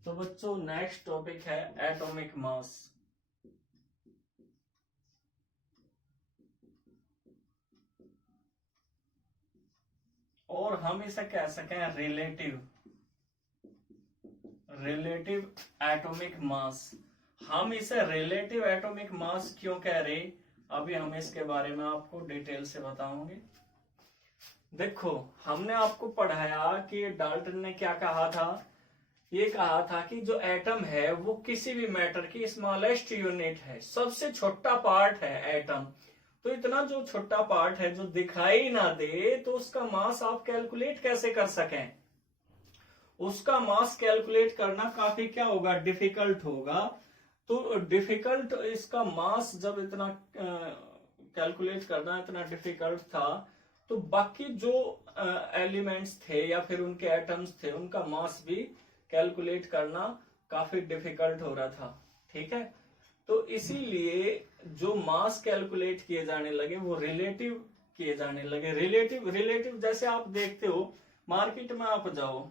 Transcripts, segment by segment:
तो बच्चों next topic है एटॉमिक मास। और हम इसे कह सकें रिलेटिव एटॉमिक मास। हम इसे रिलेटिव एटॉमिक मास क्यों कह रहे, अभी हम इसके बारे में आपको डिटेल से बताऊंगे। देखो, हमने आपको पढ़ाया कि डाल्टन ने क्या कहा था। ये कहा था कि जो एटम है वो किसी भी मैटर की स्मॉलेस्ट यूनिट है, सबसे छोटा पार्ट है एटम। तो इतना जो छोटा पार्ट है जो दिखाई ना दे, तो उसका मास आप कैलकुलेट कैसे कर सकें। उसका मास कैलकुलेट करना काफी क्या होगा, डिफिकल्ट होगा। तो डिफिकल्ट इसका मास जब इतना कैलकुलेट करना इतना डिफिकल्ट था, तो बाकी जो एलिमेंट्स थे या फिर उनके एटम्स थे उनका मास भी कैलकुलेट करना काफी डिफिकल्ट हो रहा था। ठीक है, तो इसीलिए जो मास कैलकुलेट किए जाने लगे वो रिलेटिव किए जाने लगे। रिलेटिव जैसे आप देखते हो मार्केट में आप जाओ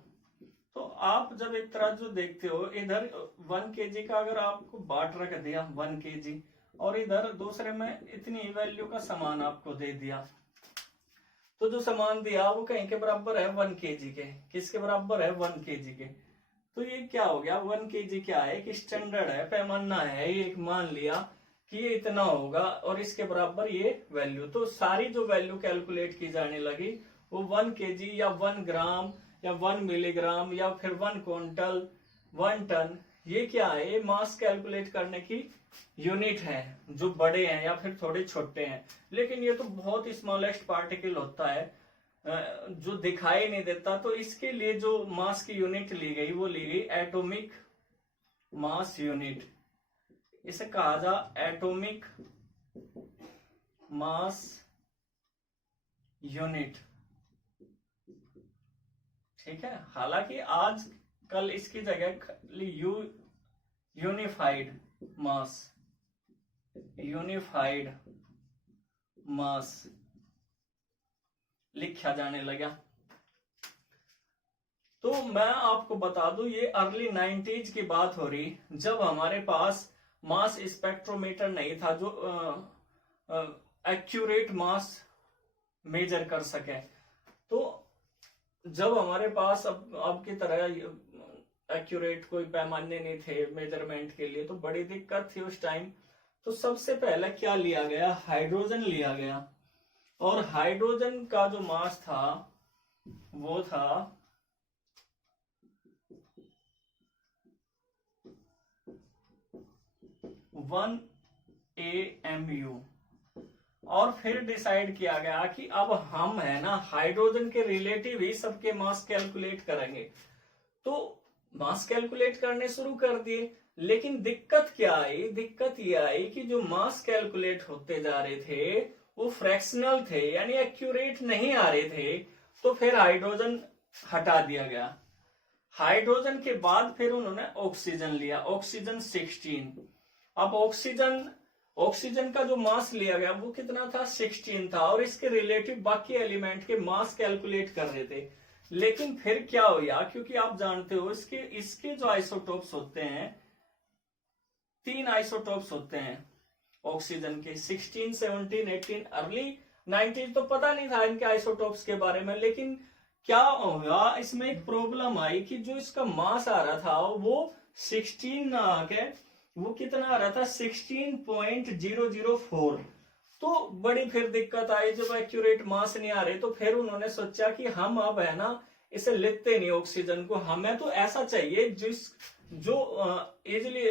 तो आप जब एक तराजू देखते हो, इधर 1 kg का अगर आपको बाट रख दिया 1 kg, और इधर दूसरे में इतनी वैल्यू का सामान आपको दे दिया, तो जो सामान दिया वो कहीं के बराबर है 1 kg के। किसके बराबर है, 1 kg के। तो ये क्या हो गया, 1 kg क्या है, एक स्टैंडर्ड है, पैमाना है, ये एक मान लिया कि ये इतना होगा और इसके बराबर ये वैल्यू। तो सारी जो वैल्यू कैलकुलेट की जाने लगी वो 1 kg या 1 ग्राम या 1 मिलीग्राम या फिर 1 क्विंटल 1 टन, ये क्या है, ये मास कैलकुलेट करने की यूनिट है। जो बड़े हैं या फिर थोड़े छोटे हैं, लेकिन ये तो बहुत स्मॉलेस्ट पार्टिकल होता है जो दिखाई नहीं देता। तो इसके लिए जो मास की यूनिट ली गई वो ली गई एटॉमिक मास यूनिट। इसे कहा जा एटॉमिक मास यूनिट। ठीक है, हालांकि आज कल इसकी जगह यूनिफाइड मास लिखा जाने लगा। तो मैं आपको बता दूं, ये अर्ली 90s की बात हो रही, जब हमारे पास मास स्पेक्ट्रोमीटर नहीं था जो एक्यूरेट मास मेजर कर सके। तो जब हमारे पास अब की तरह एक्यूरेट कोई पैमाने नहीं थे मेजरमेंट के लिए, तो बड़ी दिक्कत थी उस टाइम। तो सबसे पहले क्या लिया गया, हाइड्रोजन लिया गया। और हाइड्रोजन का जो मास था वो था 1 AMU। और फिर डिसाइड किया गया कि अब हम है ना हाइड्रोजन के रिलेटिव ही सबके मास कैलकुलेट करेंगे। तो मास कैलकुलेट करने शुरू कर दिए, लेकिन दिक्कत क्या आई, दिक्कत ये आई कि जो मास कैलकुलेट होते जा रहे थे वो फ्रैक्शनल थे, यानी एक्यूरेट नहीं आ रहे थे। तो फिर हाइड्रोजन हटा दिया गया। हाइड्रोजन के बाद फिर उन्होंने ऑक्सीजन लिया, ऑक्सीजन 16। अब ऑक्सीजन का जो मास लिया गया वो कितना था, 16 था, और इसके रिलेटिव बाकी एलिमेंट के मास कैलकुलेट कर रहे थे। लेकिन फिर क्या हुआ, क्योंकि आप जानते हो इसके जो आइसोटोप्स होते हैं, 3 आइसोटोप्स होते हैं ऑक्सीजन के, 16, 17, 18। अर्ली 90s तो पता नहीं था इनके आइसोटोप्स के बारे में, लेकिन क्या हुआ, इसमें एक प्रॉब्लम आई कि जो इसका मास आ रहा था वो 16 ना आके वो कितना आ रहा था, 16.004। तो बड़ी फिर दिक्कत आई, जब एक्यूरेट मास नहीं आ रहे तो फिर उन्होंने सोचा कि हम अब है ना इसे लेते नहीं ऑक्सीजन को, हमें तो ऐसा चाहिए जो इजिली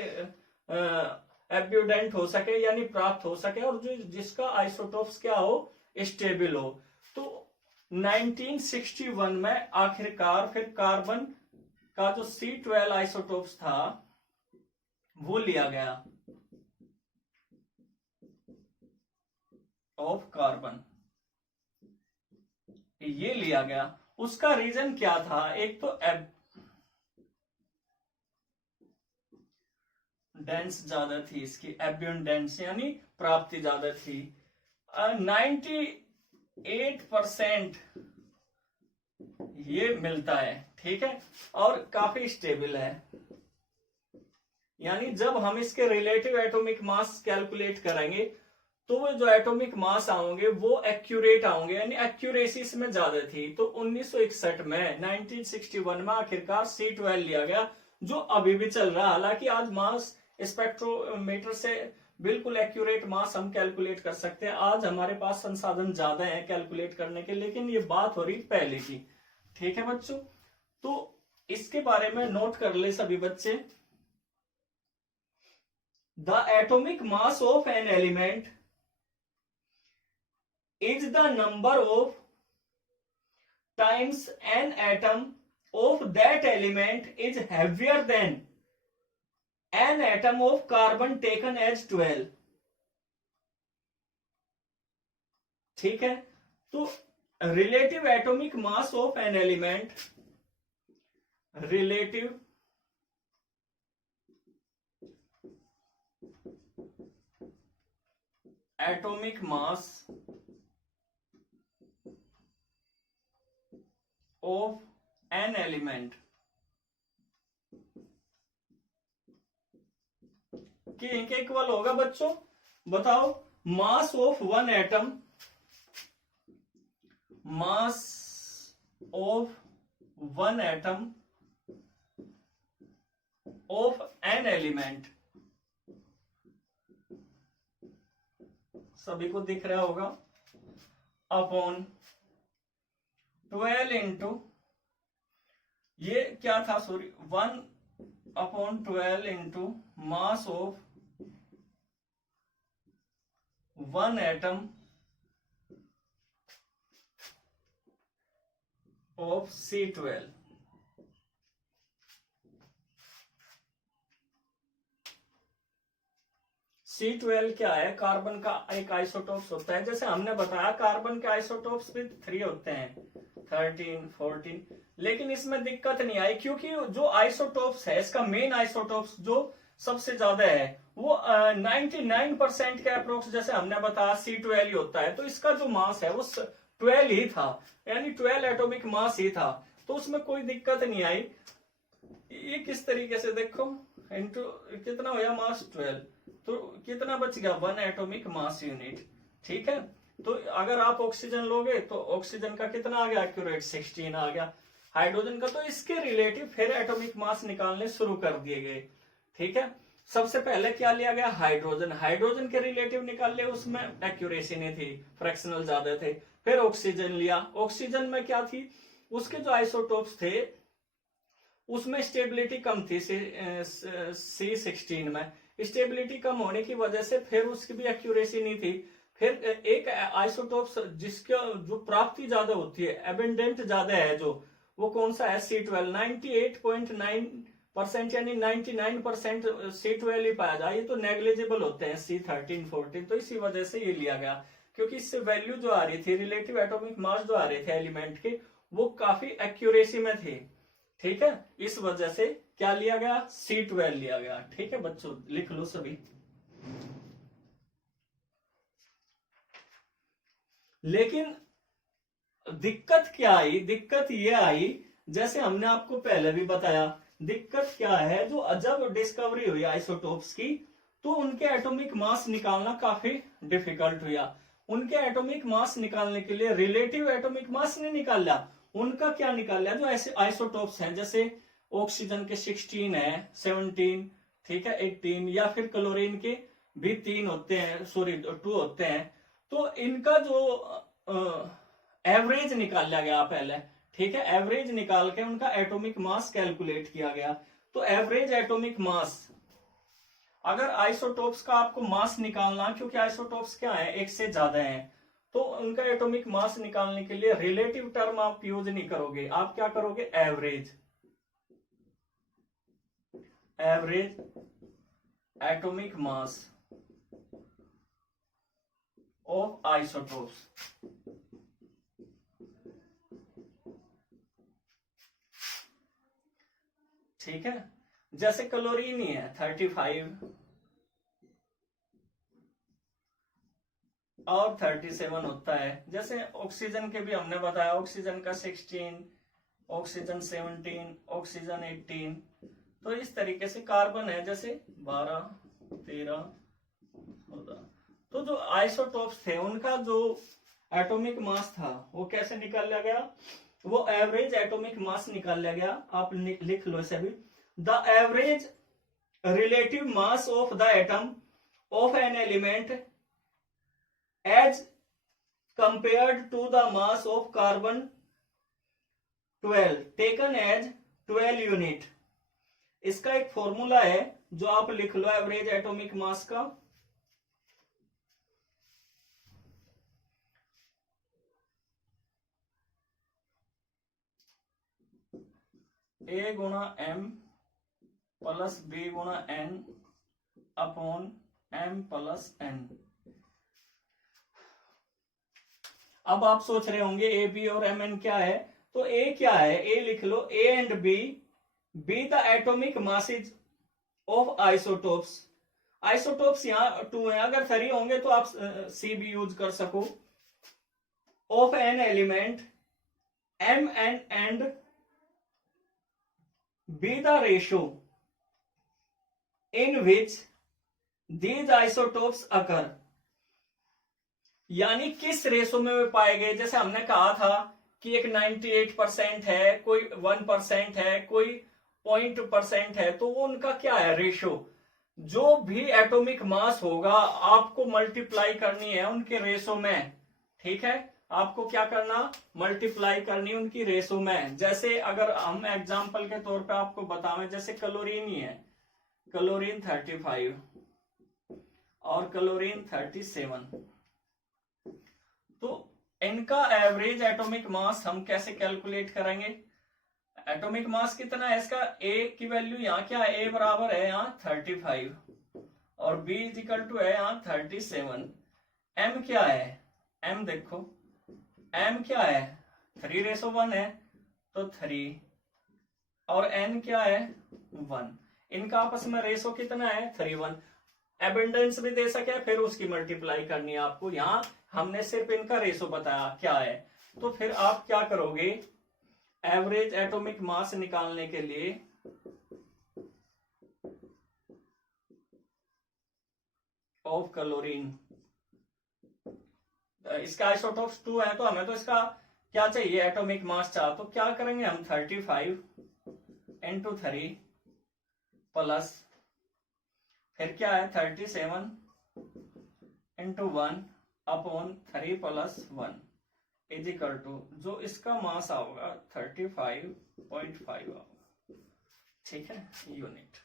एब्यूडेंट हो सके, यानी प्राप्त हो सके, और जो जिसका आइसोटोप्स क्या हो, स्टेबल हो। तो 1961 में आखिरकार फिर कार्बन का जो C12 आइसोटोप्स था वो लिया गया, ऑफ कार्बन, ये लिया गया। उसका रीजन क्या था, एक तो डेंस ज्यादा थी इसकी, एब्यूडेंस यानी प्राप्ति ज्यादा थी। 98% ये मिलता है, ठीक है, और काफी स्टेबल है। यानी जब हम इसके रिलेटिव एटॉमिक मास कैलकुलेट करेंगे तो वो जो एटॉमिक मास आओगे वो एक्यूरेट आओगे, यानी एक्यूरेसी इसमें ज्यादा थी। तो 1961 में 1961 में आखिरकार C12 लिया गया, जो अभी भी चल रहा है। हालांकि आज मास स्पेक्ट्रोमीटर से बिल्कुल एक्यूरेट मास हम कैलकुलेट कर सकते हैं, आज हमारे पास संसाधन ज्यादा है कैलकुलेट करने के, लेकिन ये बात हो रही पहले की। ठीक है बच्चों, तो इसके बारे में नोट कर ले सभी बच्चे। The atomic mass of an element is the number of times an atom of that element is heavier than an atom of carbon taken as 12। ठीक है, तो relative atomic mass of an element, relative atomic mass of an element कि इनके equal होगा बच्चों, बताओ। Mass of one atom, mass of one atom of an element, सभी को दिख रहा होगा, अपॉन 12 इंटू ये क्या था, sorry 1/12 into mass of one atom of C12। C12 क्या है, कार्बन का एक आइसोटोप्स होता है। जैसे हमने बताया कार्बन के आइसोटोप्स भी 3 होते हैं, 13, 14, लेकिन इसमें दिक्कत नहीं आई क्योंकि जो आइसोटोप्स है, इसका मेन आइसोटोप्स जो सबसे ज्यादा है वो 99% के अप्रोक्स, जैसे हमने बताया C12 ही होता है। तो इसका जो मास है वो 12 ही था, यानी 12 एटॉमिक मास ही था, तो उसमें कोई दिक्कत नहीं आई। ये किस तरीके से देखो, इंटू कितना होया मास 12, तो कितना बच गया 1 एटॉमिक मास यूनिट। ठीक है, तो अगर आप ऑक्सीजन लोगे तो ऑक्सीजन का कितना आ गया एक्यूरेट 16 आ गया, हाइड्रोजन का। तो इसके रिलेटिव फिर एटॉमिक मास निकालने शुरू कर दिए गए। ठीक है, सबसे पहले क्या लिया गया, हाइड्रोजन, हाइड्रोजन के रिलेटिव निकाल लिया, उसमें एक्यूरेसी नहीं थी, फ्रैक्शनल ज्यादा थे। फिर ऑक्सीजन लिया, ऑक्सीजन में क्या थी, उसके जो आइसोटोप्स थे उसमें स्टेबिलिटी कम थी, C16 में स्टेबिलिटी कम होने की वजह से फिर उसकी भी एक्यूरेसी नहीं थी। फिर एक आइसोटोप्स जिसका जो प्राप्ति ज्यादा होती है, एबेंडेंट ज्यादा है, जो वो कौन सा है, C12, 98.9% यानी 99% C12 ही पाया जाए। ये तो नेग्लिजिबल होते हैं C13, 14, तो इसी वजह से ये लिया गया, क्योंकि इससे वैल्यू जो आ रही थी, रिलेटिव एटॉमिक मास जो आ रहे थे एलिमेंट के, वो काफी एक्यूरेसी में थे। ठीक है, इस वजह से क्या लिया गया, C12 लिया गया। ठीक है बच्चों, लिख लो सभी। लेकिन दिक्कत क्या आई, दिक्कत ये आई, जैसे हमने आपको पहले भी बताया, दिक्कत क्या है, जो जब डिस्कवरी हुई आइसोटोप्स की तो उनके एटॉमिक मास निकालना काफी डिफिकल्ट हुआ। उनके एटॉमिक मास निकालने के लिए रिलेटिव एटॉमिक मास नहीं निकाला, उनका क्या निकाला, जो ऐसे आइसोटोप्स हैं, जैसे ऑक्सीजन के 16 है, 17, ठीक है, 18, या फिर क्लोरीन के भी 3 होते हैं, सॉरी 2 होते हैं। तो इनका जो एवरेज निकाला गया पहले, ठीक है, एवरेज निकाल के उनका एटॉमिक मास कैलकुलेट किया गया। तो एवरेज एटॉमिक मास, अगर आइसोटोप्स का आपको मास निकालना, क्योंकि आइसोटोप्स क्या है, एक से ज्यादा है, तो उनका एटॉमिक मास निकालने के लिए रिलेटिव टर्म आप यूज नहीं करोगे, आप क्या करोगे, average, average atomic mass of isotopes. ठीक है, जैसे क्लोरीन ही है 35 और 37 होता है। जैसे ऑक्सीजन के भी हमने बताया, ऑक्सीजन का 16, ऑक्सीजन 17, ऑक्सीजन 18, तो इस तरीके से कार्बन है जैसे 12, 13, 14। तो जो आइसोटोप्स थे उनका जो एटॉमिक मास था वो कैसे निकाल लिया गया, वो एवरेज एटॉमिक मास निकाल लिया गया। आप लिख लो इसे भी, the average relative mass of the atom of an element as compared to the mass of carbon 12 taken as 12 unit. इसका एक फॉर्मूला है जो आप लिख लो एवरेज एटॉमिक मास का, A गुणा M प्लस B गुणा N upon M plus N। अब आप सोच रहे होंगे ए बी और एम एन क्या है, तो ए क्या है, ए लिख लो, A and B, B the atomic masses of isotopes. Isotopes यहाँ 2 है, अगर 3 होंगे तो आप सी भी यूज कर सको। Of an element M and B the ratio in which these isotopes occur, यानी किस रेशो में वे पाए गए। जैसे हमने कहा था कि एक 98% है, कोई 1% है, कोई 0% है, तो वो उनका क्या है रेशो। जो भी एटॉमिक मास होगा आपको मल्टीप्लाई करनी है उनके रेशो में, ठीक है। आपको क्या करना, मल्टीप्लाई करनी उनकी रेशो में। जैसे अगर हम एग्जांपल के तौर पे आपको बतावें, जैसे क्लोरीन ही है, क्लोरीन 35 और क्लोरीन 37, तो इनका एवरेज एटॉमिक मास हम कैसे कैलकुलेट करेंगे। एटॉमिक मास कितना है इसका, ए की वैल्यू यहाँ क्या है, ए बराबर है यहाँ 35 और बी इज इक्वल टू है यहाँ 37। एम क्या है, एम देखो, एम क्या है 3:1 है तो 3, और एन क्या है 1। इनका आपस में रेशो कितना है 3:1। एबंडेंस भी दे सके, फिर उसकी मल्टीप्लाई करनी है आपको। यहाँ हमने सिर्फ इनका रेशो बताया क्या है, तो फिर आप क्या करोगे, एवरेज एटॉमिक मास निकालने के लिए ऑफ क्लोरीन, इसका आइसोटोप्स 2 है तो हमें तो इसका क्या चाहिए, एटॉमिक मास चाहिए। तो क्या करेंगे हम 35 इंटू 3 प्लस फिर क्या है 37 into 1 upon 3 plus 1 is equal to, जो इसका मास आओगा 35.5 होगा, ठीक है, यूनिट।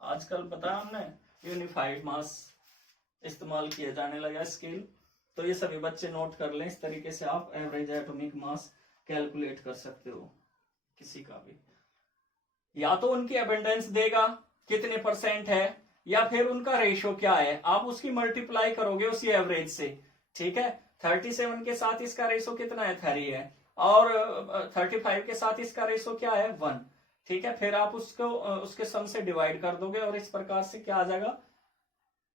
आजकल पता है हमने यूनिफाइड मास इस्तेमाल किया जाने लगा स्केल, तो ये सभी बच्चे नोट कर लें। इस तरीके से आप एवरेज एटॉमिक मास कैलकुलेट कर सकते हो किसी का भी। या तो उनकी अबेंडेंस देगा कितने % है, या फिर उनका रेशो क्या है, आप उसकी मल्टीप्लाई करोगे उसी एवरेज से, ठीक है। 37 के साथ इसका रेशो कितना है 3 है, और 35 के साथ इसका रेशो क्या है 1, ठीक है। फिर आप उसको उसके सम से डिवाइड कर दोगे और इस प्रकार से क्या आ जाएगा,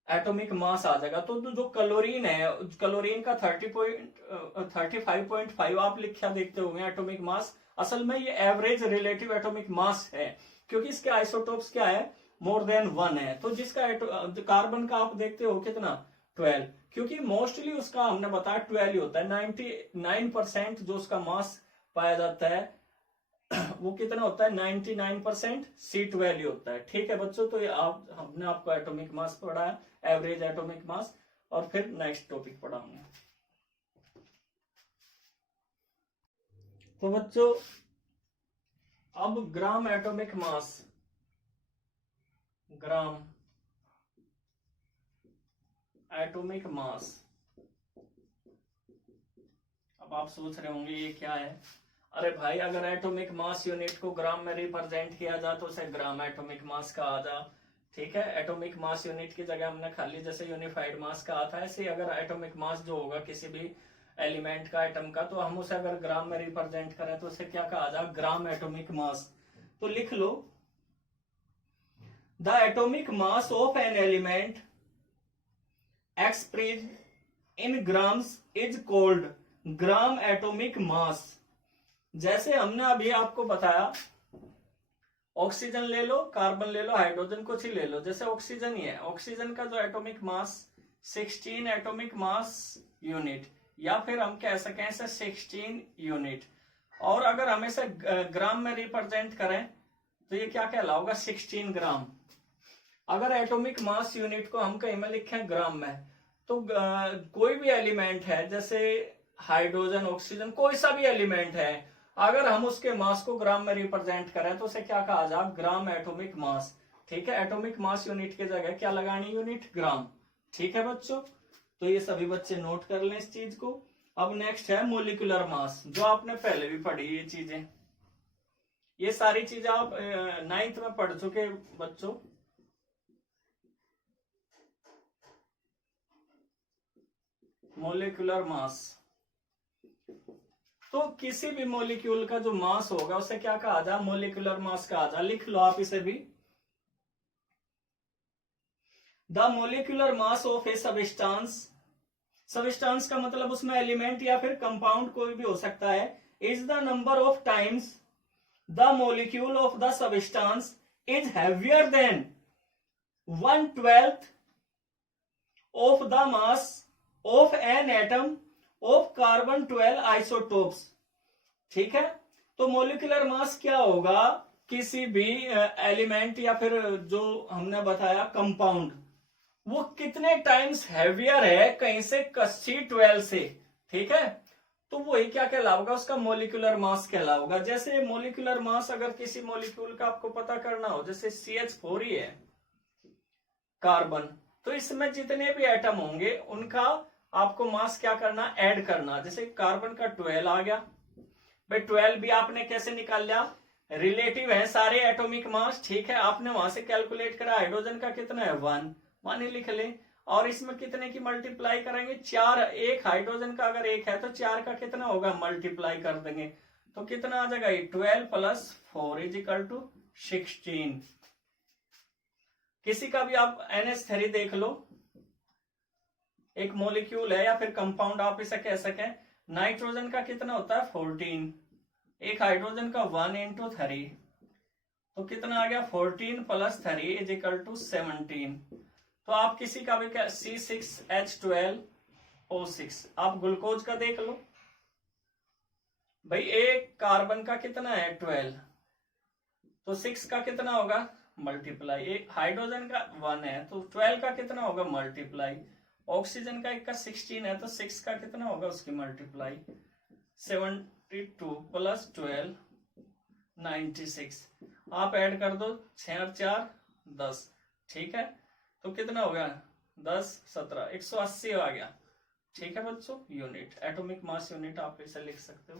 एटॉमिक मास आ जाएगा। तो जो क्लोरीन है, क्लोरीन का 35.5 आप लिखा देखते होंगे एटॉमिक मास, असल में ये एवरेज रिलेटिव एटॉमिक मास है, क्योंकि इसके आइसोटोप्स क्या है मोर देन 1 है। तो जिसका कार्बन का आप देखते हो कितना 12, क्योंकि मोस्टली उसका हमने बताया 12 ही होता है। 99% जो उसका मास पाया जाता है वो कितना होता है 99% C12 होता है, ठीक है बच्चों। तो ये हमने आपको एटॉमिक मास पढ़ा है, एवरेज एटॉमिक मास, और फिर नेक्स्ट टॉपिक पढ़ाऊंगा। तो बच्चों अब ग्राम एटॉमिक मास, ग्राम एटॉमिक मास। अब आप सोच रहे होंगे ये क्या है, अरे भाई अगर एटॉमिक मास यूनिट को ग्राम में रिप्रेजेंट किया जाए तो उसे ग्राम एटॉमिक मास कहा जा, ठीक है। एटॉमिक मास यूनिट की जगह हमने खाली जैसे यूनिफाइड मास कहा था, ऐसे अगर एटॉमिक मास जो होगा किसी भी एलिमेंट का, एटम का, तो हम उसे अगर ग्राम में रिप्रेजेंट करें तो उसे क्या कहा जा, ग्राम एटॉमिक मास। तो लिख लो, the atomic mass of an element expressed in grams is called gram atomic mass. जैसे हमने अभी आपको बताया ऑक्सीजन ले लो, कार्बन ले लो, हाइड्रोजन कुछ ही ले लो। जैसे ऑक्सीजन ही है, ऑक्सीजन का जो atomic mass 16 atomic mass unit, या फिर हम कह सकें इसे 16 यूनिट। और अगर हम इसे ग्राम में रिप्रेजेंट करें तो ये क्या कहलाओगा, 16 ग्राम। अगर एटॉमिक मास यूनिट को हम कहीं में लिखें ग्राम में, तो कोई भी एलिमेंट है, जैसे हाइड्रोजन, ऑक्सीजन, कोई सा भी एलिमेंट है, अगर हम उसके मास को ग्राम में रिप्रेजेंट करें तो उसे क्या कहा जाए, ग्राम एटॉमिक मास। ठीक है, एटॉमिक मास यूनिट की जगह क्या लगानी, यूनिट ग्राम। ठीक है बच्चों, तो ये सभी बच्चे नोट कर लें इस चीज को। अब नेक्स्ट है मोलिकुलर मास, जो आपने पहले भी पढ़ी ये चीजें, ये सारी चीजें आप 9th में पढ़ चुके बच्चों। मोलिकुलर मास, तो किसी भी मोलिक्यूल का जो मास होगा उसे क्या कहा जाए, मोलिकुलर मास कहा जाए। लिख लो आप इसे भी, the molecular mass of a substance, substance का मतलब उसमें एलिमेंट या फिर कंपाउंड कोई भी हो सकता है, is the number of times the molecule of the substance is heavier than 1/12 of the mass of an atom of carbon 12 isotopes. ठीक है, तो मोलिकुलर मास क्या होगा, किसी भी एलिमेंट या फिर जो हमने बताया कंपाउंड, वो कितने टाइम्स हैवियर है कहीं से, C12 से। ठीक है, तो वही क्या कहलाओगा, उसका मोलिकुलर मास कहलाओगा। जैसे मोलिकुलर मास अगर किसी मोलिक्यूल का आपको पता करना हो, जैसे CH4 ही है कार्बन, तो इसमें जितने भी एटम होंगे उनका आपको मास क्या करना, ऐड करना। जैसे कार्बन का 12 आ गया भाई, 12 भी आपने कैसे निकाल लिया, रिलेटिव है सारे एटॉमिक मास। ठीक है, आपने वहां से कैलकुलेट करा, हाइड्रोजन का कितना है 1 ही लिख ले। और इसमें कितने की मल्टीप्लाई करेंगे, 4। एक हाइड्रोजन का अगर 1 है तो 4 का कितना होगा, मल्टीप्लाई कर देंगे तो कितना आ जाएगा, 12 + 4 = 16। किसी का भी आप NH3 देख लो, एक मॉलिक्यूल है या फिर कंपाउंड आप इसे कह सकें। नाइट्रोजन का कितना होता है 14, एक हाइड्रोजन का 1 × 3, तो कितना आ गया 14 + 3 = 17। तो आप किसी का भी क्या, C6H12O6, आप ग्लूकोज का देख लो भाई, एक कार्बन का कितना है 12, तो 6 का कितना होगा मल्टीप्लाई, एक हाइड्रोजन का 1 है तो 12 का कितना होगा मल्टीप्लाई, ऑक्सीजन का 1 का 16 है तो 6 का कितना होगा उसकी मल्टीप्लाई, 72 + 12 96। आप ऐड कर दो, 6 और 4 10। ठीक है, तो कितना हो गया 10 17 180 आ गया। ठीक है बच्चों, यूनिट एटॉमिक मास यूनिट आप इसे लिख सकते हो।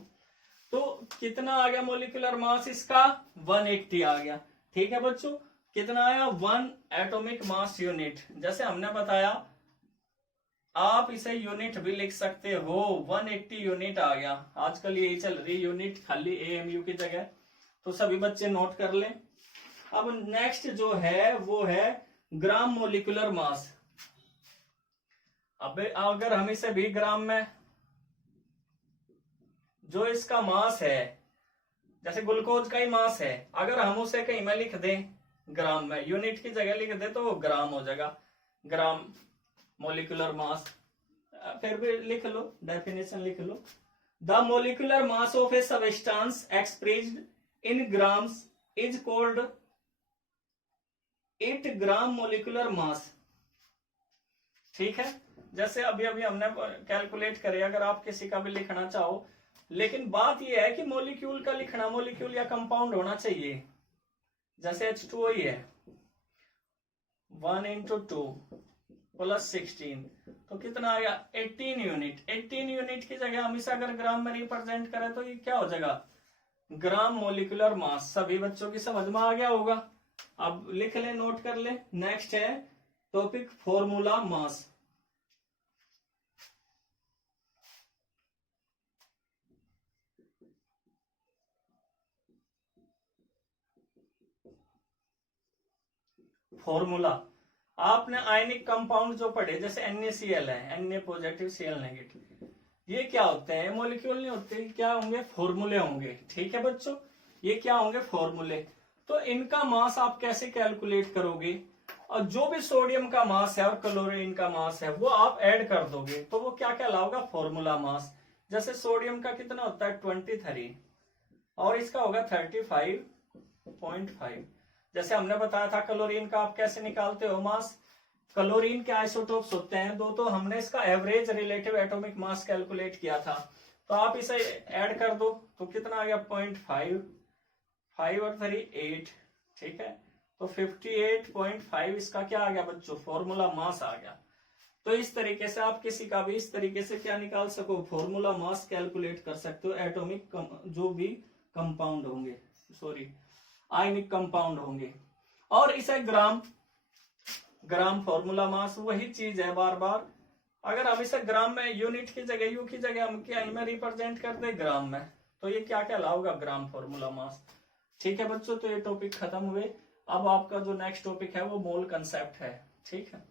तो कितना आ गया मोलिकुलर मास इसका, 180 आ गया। ठीक है बच्चों, कितना आया 1 एटॉमिक मास यूनिट। जैसे हमने बताया आप इसे यूनिट भी लिख सकते हो, 180 यूनिट आ गया। आजकल यही चल रही यूनिट, खाली AMU की जगह, तो सभी बच्चे नोट कर लें। अब नेक्स्ट जो है वो है ग्राम मोलिकुलर मास। अब अगर हम इसे भी ग्राम में, जो इसका मास है, जैसे ग्लूकोज का ही मास है, अगर हम उसे कहीं में लिख दें ग्राम में, यूनिट की जगह लिख दे तो वो ग्राम हो जाएगा, ग्राम मोलिकुलर मास। फिर भी लिख लो, डेफिनेशन लिख लो, the molecular mass of a substance expressed in grams is called 8 gram molecular mass. ठीक है, जैसे अभी अभी हमने कैलकुलेट करे, अगर आप किसी का भी लिखना चाहो, लेकिन बात यह है कि मॉलिक्यूल का लिखना, मॉलिक्यूल या कंपाउंड होना चाहिए। जैसे H2O ही है, 1 × 2 + 16, तो कितना आ गया 18 यूनिट। 18 यूनिट की जगह हम इसे अगर ग्राम में रिप्रेजेंट करें तो ये क्या हो जाएगा, ग्राम मोलिकुलर मास। सभी बच्चों की समझ में आ गया होगा। अब लिख ले, नोट कर ले। नेक्स्ट है टॉपिक फॉर्मूला मास। फॉर्मूला, आपने आयनिक कंपाउंड जो पढ़े, जैसे NaCl है, Na पॉजिटिव Cl नेगेटिव, ये क्या होते हैं, मॉलिक्यूल नहीं होते, क्या होंगे फॉर्मूले होंगे। ठीक है बच्चों, ये क्या होंगे फॉर्मूले। तो इनका मास आप कैसे कैलकुलेट करोगे, और जो भी सोडियम का मास है और क्लोरीन का मास है वो आप ऐड कर दोगे तो वो क्या कहलाएगा, फॉर्मूला मास। जैसे सोडियम का कितना होता है 23 और इसका होगा 35.5। जैसे हमने बताया था क्लोरीन का आप कैसे निकालते हो मास, क्लोरीन के आइसोटोप्स होते हैं दो, तो हमने इसका average relative atomic mass calculate किया था, तो आप इसे ऐड कर दो तो कितना आ गया 0.5, 5 और 3 8, ठीक है। तो 58.5 इसका क्या आ गया बच्चों, फॉर्मूला मास आ गया। तो इस तरीके से आप किसी का भी इस तरीके से क्या निकाल सको, फॉर्मूला मास कैलकुलेट कर सकते हो एटॉमिक जो भी कंपाउंड होंगे, सॉरी आयनिक कंपाउंड होंगे। और इसे ग्राम फॉर्मूला मास वही चीज है बार बार, अगर हम इसे ग्राम में यूनिट की जगह यू की जगह हम क्या में रिप्रेजेंट कर दे ग्राम में, तो ये क्या कहलाएगा, ग्राम फॉर्मूला मास। ठीक है बच्चों, तो ये टॉपिक खत्म हुए। अब आपका जो नेक्स्ट टॉपिक है वो मोल कंसेप्ट है, ठीक है।